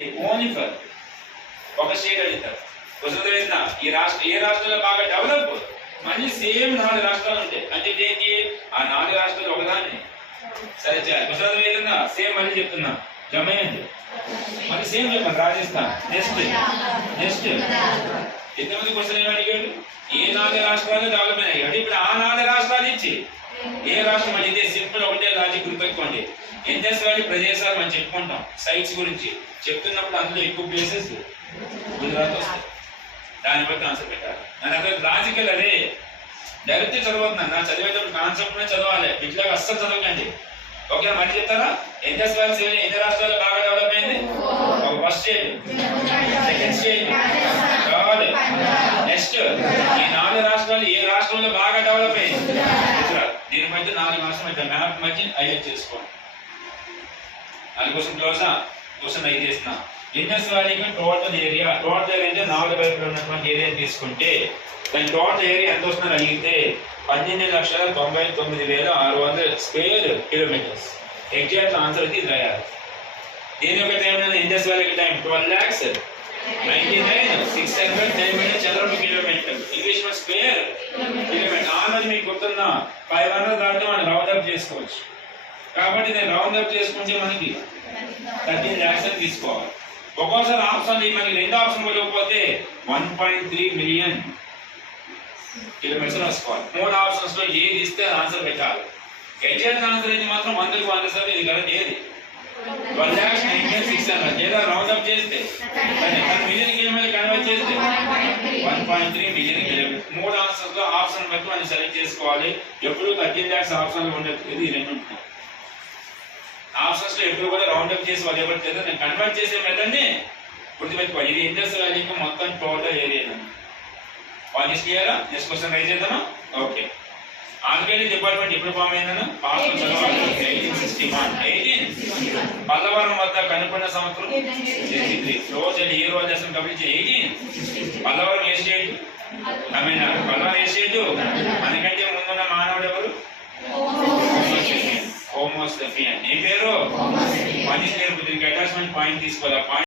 Only for ఒక state అడుగుతారు. వస్తుందా ఈ రాష్ట్రం ఏ రాష్ట్రంలో బాగా డెవలప్ మళ్ళీ సేమ్ 4 రాష్ట్రాలు ఉంటాయి అంటే ఏంటి ఆ 4 రాష్ట్రాలు ఒకదాన్ని సరే వస్తుందా సేమ్ మళ్ళీ చెప్తున్నా జమయండి మళ్ళీ సేమ్ చెప్పండి రాజస్థాన్ నెక్స్ట్ ఎంతమంది క్వశ్చన్ ఏమి అడిగాడు ఏ 4 రాష్ట్రాలు డెవలప్ అయ్యాడు ఇప్పుడు ఆ 4 రాష్ట్రాలు ఇచ్చి ఏ రాష్ట్రం అంటే ఇదే సింపుల్ ఒకటే లాజిక్ గుర్తుపెట్టుకోండి. ఇండస్ వ్యాలీ ప్రదేశాలు మనం చెప్పుకుంటాం సైట్స్ గురించి చెప్తున్నప్పుడు అందులో ఎక్కువ ప్లేసెస్ గుజరాత్ వస్తాయి. దాన్ని బట్టి ఆన్సర్ పెట్టాలి. నేను అక్కడ లాజికల్ అదే డైరెక్ట్ చదవద్దు నా చదివేటప్పుడు కాన్సెప్ట్ చదవాలి ఇట్లాగా అస్సలు చదవకండి. ఓకే మళ్ళీ చెప్తారా ఇండస్ వ్యాలీ ఎన్ని రాష్ట్రాలు బాగా డెవలప్ అయింది first state second state third next ఈ 4 రాష్ట్రాలు ఏ రాష్ట్రంలో బాగా డెవలప్ అయింది గుజరాత్. దీని మధ్య 4 రాష్ట్రాలు మ్యాప్ మధ్య హైలైట్ చేసుకోండి. అందుకోసం క్వశ్చన్ అయితే చేస్తున్నా ఇండస్ వ్యాలీకి టోటల్ ఏరియా అంటే 4 వైపులు ఉన్నటువంటి ఏరియా తీసుకుంటే దాని టోటల్ ఏరియా ఎంత వస్తుందని అడిగితే 18,99,600 స్క్వేర్ కిలోమీటర్స్. ఎగ్జాక్ట్ ఆన్సర్ అయితే ఇది రాయాలి. దీని యొక్క టైం ఇండస్ వ్యాలీకి టైం 12,99,600 చదరపు కిలోమీటర్ ఇంగ్లీష్ లో స్క్వేర్ కిలోమీటర్. ఆనది మీకు గుర్తున్నా 500 దాటితే మనం రౌండ్ అప్ చేసుకోవచ్చు. కాబట్టి నేను రౌండ్ అప్ చేసుకుంటే మనకి 13 lakhs అని తీసుకోవాలి. ఒక్కోసారి ఆప్షన్ మనకి 2 ఆప్షన్ వెళ్ళకపోతే 1.3 మిలియన్ కిలోమీటర్స్ రాసుకోవాలి. 3 ఆప్షన్స్ లో ఏది ఇస్తే ఆన్సర్ పెట్టాలి. ఎగ్జాక్ట్ ఆన్సర్ అయితే మాత్రం 100% ఇది కరెక్ట్ ఏది 12,99,600 లేదా రౌండ్ అప్ చేస్తే మిలియన్ కిలోమీటర్ కన్వర్ట్ చేస్తే 1.3 మిలియన్ కిలోమీటర్. 3 ఆన్సర్స్ లో ఆప్షన్ బట్టి మనం సెలెక్ట్ చేసుకోవాలి. ఎప్పుడు 13 lakhs ఆప్షన్ ఉండదు. ఇది 2 ఉంటాయి ఆప్షన్స్ లో ఎప్పుడు కూడా రౌండ్ అప్ చేసి వాళ్ళు ఎవరు చేస్తే నేను కన్వర్ట్ చేసే మెథడ్ ని గుర్తుపెట్టుకోవాలి. ఇది ఇండస్ వ్యాలీకి మొత్తం టోటల్ ఏరియా. వాళ్ళు క్లియరా? నెక్స్ట్ క్వశ్చన్ రైజ్ చేద్దామా? ఓకే ఆల్రెడీ డిపార్ట్మెంట్ ఎప్పుడు ఫామ్ అయిందన్నా పాస్ట్ 1861 పల్లవరం వద్ద కనుక్కున్న సంవత్సరం 63 రోజు ఈ రోజు అసలు గమనించి 18 పల్లవరం ఏ స్టేట్ తమిళనాడు. పల్లవరం ఏ స్టేట్ మనకంటే ముందున్న మానవుడు ఎవరు హోమోసేపియన్. ఏ పేరు మనిషి పేరు అటాచ్మెంట్ పాయింట్ తీసుకోవాలి.